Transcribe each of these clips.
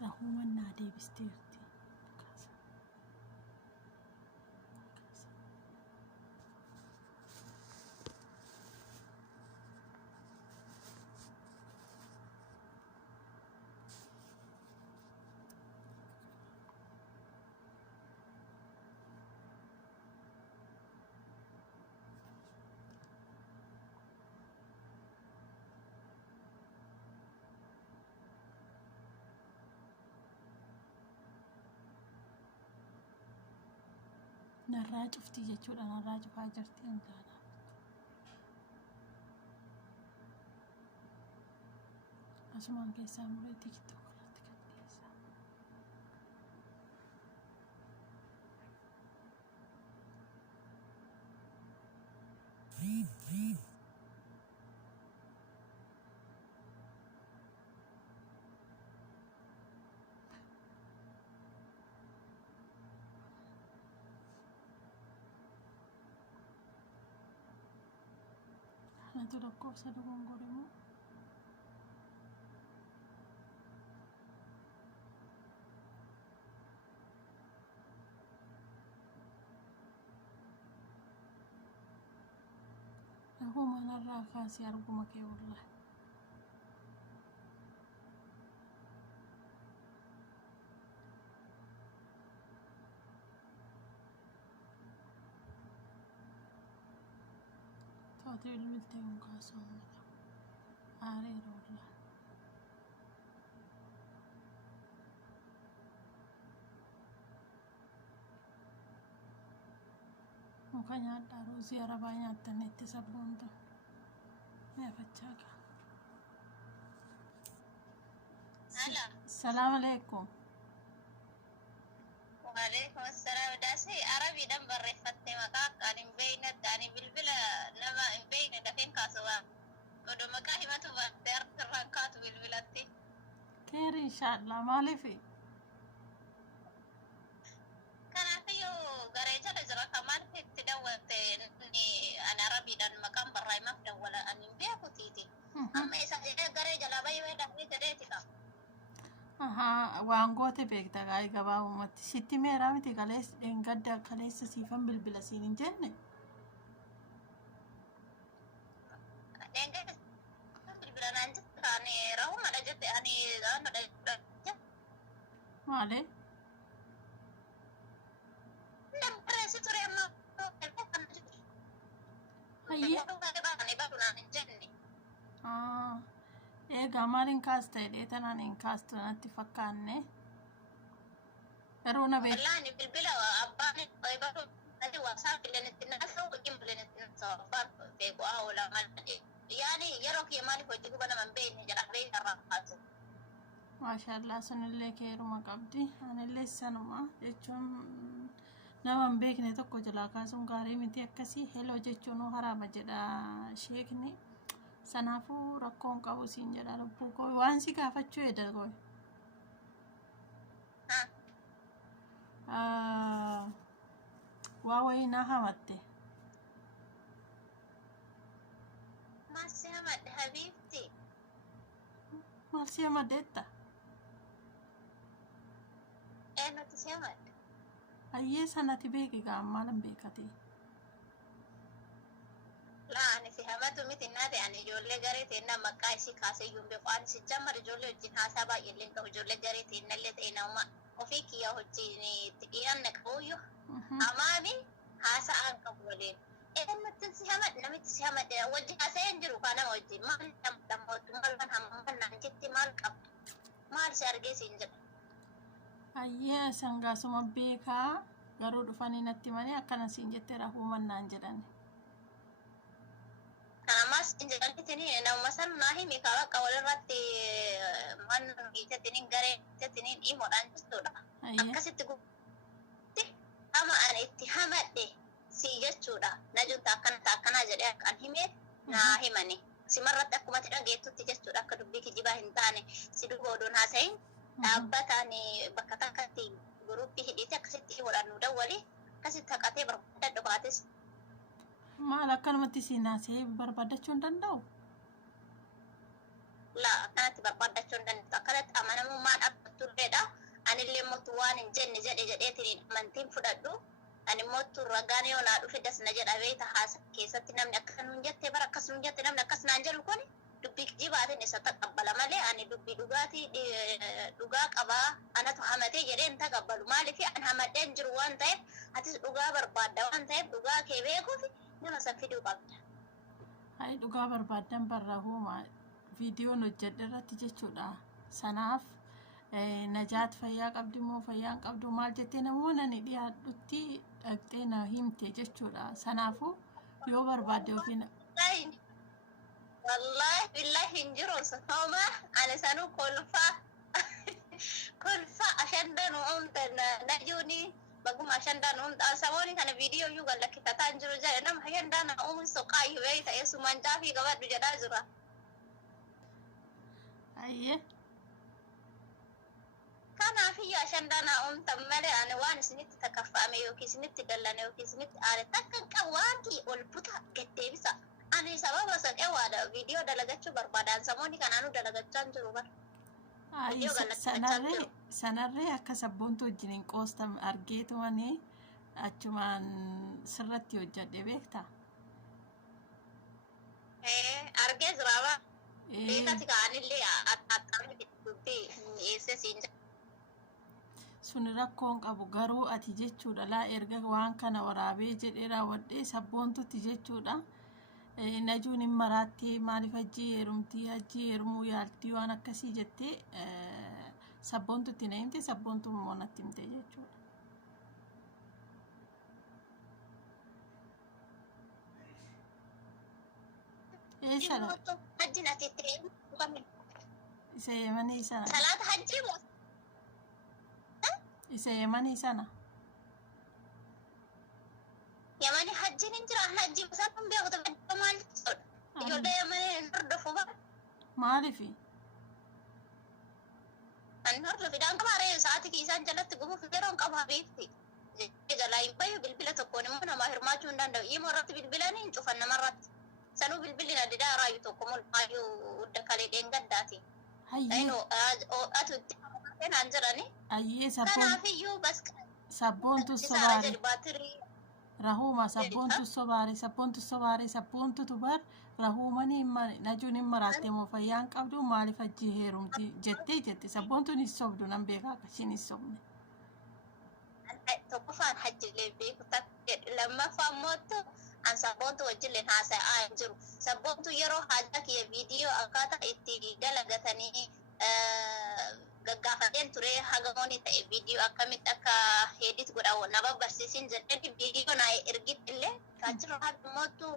Rahuma naadee bisteerti. Narraa cufti jechuudha. Narraa cufaa jirti intaana. Asumaan keessaa muree TikTok irratti kan dhiyeessaa. Anatu lakkoofsa dogongoree Rahuma narraa kaasee arguma kee wallahi. Taatee bilbiltee kun kaasuu mala. Aareera wallahi. Muka nyaadhaa roosii arabaa nyaattan itti sabboontu. Neefachaa qaba. Salaam alaikum. Waalaikum assalam. Dasi Arabi dan barreeffatte maqaa kan hin beekne ani bilbila nama hin beekne dafeen kaasuwa. Oduu maqaa himatu baatee irraan kaatu bilbilatti. Keer inshaallah maaliifi? Kanaafiyyuu garee jala jira kamaan itti dawwatte ani Arabiidhaan maqaan barraa'imaaf dawwala ani hin beeku tiiti. Amma isa garee jala baay'ee dafee jedheeti qaba. Waan goote beekta gaa'ii gabaabumatti. Sitti meeraa miti gadda kaleessa siifan bilbila siin hin jenne? Bilbila naan jette ani rahumadha jette ani Maalee? Nambarreessi ture amma Hayyee. Egaa maaliin kaasta jedhee tanaan hin kaastu natti fakkaanne. Yeroo na beeku. Wallahi bilbila abbaan baay'atu ati WhatsApp illee naasoo wajjin billee naasoo abbaan beeku haala malee. Yaani yeroo kee maaliif hojii gubaa nama hin beekne jedhamee irraa kaasu. Maashaallah sunillee keeruma qabdi. Anillee sanuma jechuun nama hin beekne tokko jalaa kaasuun gaarii miti akkasii. Hello jechuun haraama jedha sheekni. Sanaafuu rakkoon qabu siin jedha lubbuu koo waan si gaafachuu eeda koo. Waa wayii na hamatte. Maal si hamadde habiibti? Maal si hamaddeetta? Eenyutu si hamadde? Hayyee sanatti beeki gaa maalan beekate. Laani si hamatu miti naate ani ijoollee garee ta'e maqaa isii kaasee iyyuu beeku ani si jammar ijoollee wajjin haasaa baay'ee illee qabu ijoollee garee ta'e nallee ta'e nama ofii kiyya wajjin itti dhiyaanna qabuyyuu amaami haasa'aan qabu waliin. Eenyutti si hamadde namitti si hamadde wajjin haasa'ee hin jiru kaa nama wajjin maal dhammootu maal kan hamman naan jetti maal qabdu maal si argee siin jedha. Hayyee sangaasuma beekaa garuu dhufanii natti malee akkana siin jettee rafuuman naan jedhani. Mas injilantini nama san nahi mikawa kawalirratti man gitatinin gare gitatinin imodan jechuudha. Akkasitti guutti ama ani itti hamadhe si jechuudha. Najunta akkana jedhee akkan himee naa himani. Simarratti akkuma dhageettutti jechuudha akka dubbii kijibaa hin taane si duuba oduun haasa'iin dhaabbataan bakka takkatti guruppii hidhiite akkasitti godhannu dawwali akkasitti haqatee barbaada dhufaates. Maal akkanumatti si naasee barbaadachuu hin danda'u? لا كانت بربادة شندن تكلت أمانة ما أبتو لدا أنا اللي متوان جن جدي منتين فدادو أنا موت رجاني ولا في دس نجد أبيت حاس كيسة نام نكسن جت بركس جت نام نكس نانجل كوني دبيك جيبات نستقبل مالي أنا دبي دغاتي دغاك أبا أنا تهمتي جري أنت قبل مالي في أنا همتين جروان تايب هتس دغا بربادة وان تايب دغا كيبيكو في نما سفيدو قبل هاي dhugaa barbaadan barraa'uuma viidiyoon hojjedherratti jechuudha. Sanaaf najaat fayyaa qabdi moo fayyaa hin qabdu maal jettee namoonni ani dhiyaadhutti dhaqxee na himte jechuudha. Sanaafuu yoo barbaadde ofiin والله بالله هنجرو سفوما أنا سانو كلفا عشان ده نوم نجوني بقوم عشان ده نوم ساموني كان فيديو يوغا لك تتانجرو جاي نم عشان ده نوم سقاي ويت يسو من جافي قبل بجدا زرا أيه كان في عشان ده نوم تملي أنا وان سنت تكفى ميوكي سنت دلنا يوكي سنت على تكن كواكي والبطا قد بيسا أنا سبب سك أودا فيديو دلقت شو بربادان ساموني كان أنا دلقت شانجرو بر sanarree akka sabboontu wajjiniin qoostam argeetumanii achumaan sirratti hojjedhe beektaa? Argee jiraaba. Beekati kaanillee akkamitti dubbii dhiyeessee siin jira. Suni rakkoon qabu garuu ati jechuudha laa erga waan kana waraabee jedhee raawwadhee sabboontutti jechuudha. Najuun hin maraatti maaliif hajjii heerumtii hajjii heerumuu yaaltii waan akkasii jettee sabboontutti na himte sabboontu immoo natti himte jechuudha. Hajji natti ta'e isa yemanii sana. Salaata hajjii moo? Isa yemanii sana. Yamani hajjiin hin jira hajji isaan kun beeku taphachuu maal jechuudha. Ijoollee yamanii hin hordofu bara. Maaliifi? Ani hordofidhaan qabaaree sa'aatii isaan jalatti gubuuf yeroon qabaa beekti. Jalaa hin bayu bilbila tokkoon immoo namaa hirmaachuu hin danda'u. Immoo irratti bilbilanii hin cufan namarratti. Sanuu bilbilli na didaa raayu tokko mul'aayyuu dakkaalee dheengaddaati. Atu itti naan jedhani. Ayyee kanaafiyyuu bas sabboontu sobaare. Rahuma sabboontu sobaare sabboontutu bar rahumanii najuun hin maraatte moo fayyaan qabdu maaliif hajjii heerumti jettee sabboontuun hin sobdu nan beekaa akkasiin hin sobne. Tokkoffaan hajjilee beeku lammaffaan moottu an sabboontu wajjilleen haasa'aa hin jiru. Sabboontu yeroo haajaa kiyya viidiyoo akkaataa itti dalagatanii gaggaafateen ture hagamoonni ta'e viidiyoo akkamitti akka heedit godhamu nama barsiisin jedhee viidiyoo naa ergite illee kaachirra haadhumootu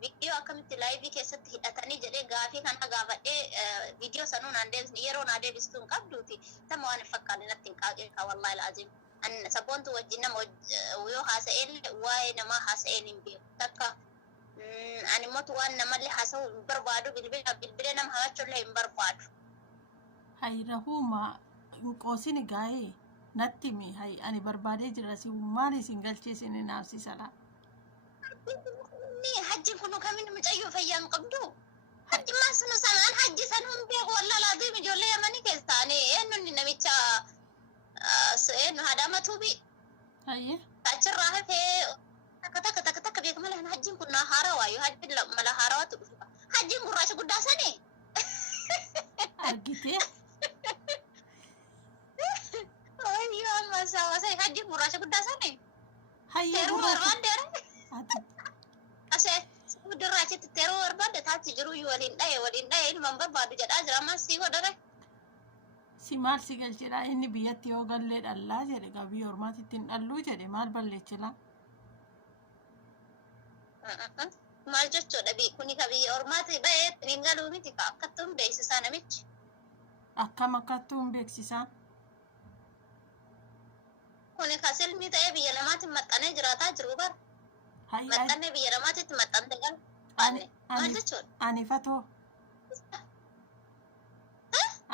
viidiyoo akkamitti laayivii keessatti hidhatanii jedhee gaafii kana gaafadhee viidiyoo sanuu naan deebisni yeroo naa deebistuu hin qabduuti tama waan hin fakkaanne natti hin qaaqee ka wallaahi laaziim an sabboontu wajjin nama yoo haasa'ee waa'ee namaa haasa'een hin beeku takka ani mootu waan namallee haasa'uu hin barbaadu bilbila nama hawaachuullee hin barbaadu. Hay rahuma qoosini gaa'ee natti mi hay ani barbaadee jira si maal isin galcheessin naafsisala. Ni hajjiin kun kamiin mucayyoo fayyaa hin qabdu. Hajji maasunu sanaan hajji sanuu hin beeku wallaahi laaziim ijoollee yamanii keessaanii eenyuun namicha eenyu haadhama tuubii. Hayyee. Achirraa hafee takka beeku malee hajjiin kun haarawaa yoo hajjiin mala haarawaatu dhufa. Hajjiin gurraacha guddaa sanii. Argitee. Ayyo amma sawasai hajji gurraacha guddaa sanii. Hayyee Teeruu barbaaddeera. Asee gurraachitti teeruu barbaadde taatti jiru waliin dhaye ilmaan barbaadu jedhaa jira ammas sii godhare. Si maal si galchedha inni biyyatti yoo gallee dhallaa jedhe gabii ormaatitti hin dhalluu jedhe maal balleechila. Maal jechuudha kuni ka biyya ormaati bahee hin galuu miti ka akkattuun beeksisaa namichi. Akkam akkattuun beeksisaa. Kuni ka silmii ta'ee biyya lamaatiin maxxanee jiraataa jiru bara. Maxxanee biyya lamaatitti maxxante galu. Maal jechuudha? Ani fatoo.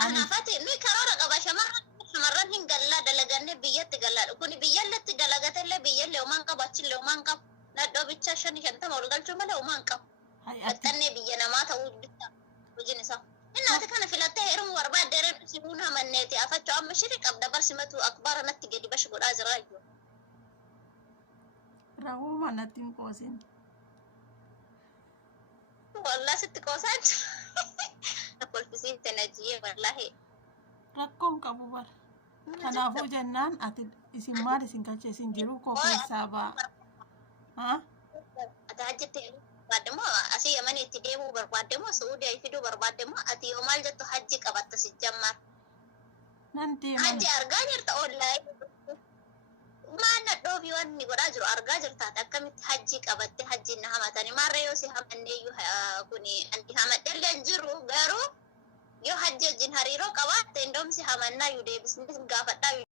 Anaafati nuyi karoora qaba shamarran hin gallaa dalagannee biyyatti gallaadha. Kuni biyyalletti dalagatellee biyyallee homaan qabu achillee homaan qabu. Nadhoo bichaa 50 ol galchuu malee homaan qabu. Maxxannee biyya namaa ta'uu bitta hojiin isaa. إنها كان في لاتيه إرم ورباد ديرن سيبونها منيتي أفتشو أم شريك أبدا برسمتو أكبر نتيجة دي بشغل أزرايو راهو ما نتين قوسين والله ست كوسات أقول في سين تنجيه والله rakkoon qabu bar kanaafuu jennaan ati isin maal isin kache isin jiru koo keessaa baa أتحجت بعدما أسي أماني تديمو بربادمو سعودي يفيدو بربادمو أتي يومال جتو حجي قبط سجمار nan deeman حجي أرجع جرت أونلاين ما ندو في وان نقول أجر أرجع جرت أتكلم حجي قبط حجي نهما تاني مرة يوسي هم أني كوني أنتي هم تلين جرو غيرو يو حجي جن هريرو قبط تندوم سي هم أنا يودي بسنس قافتا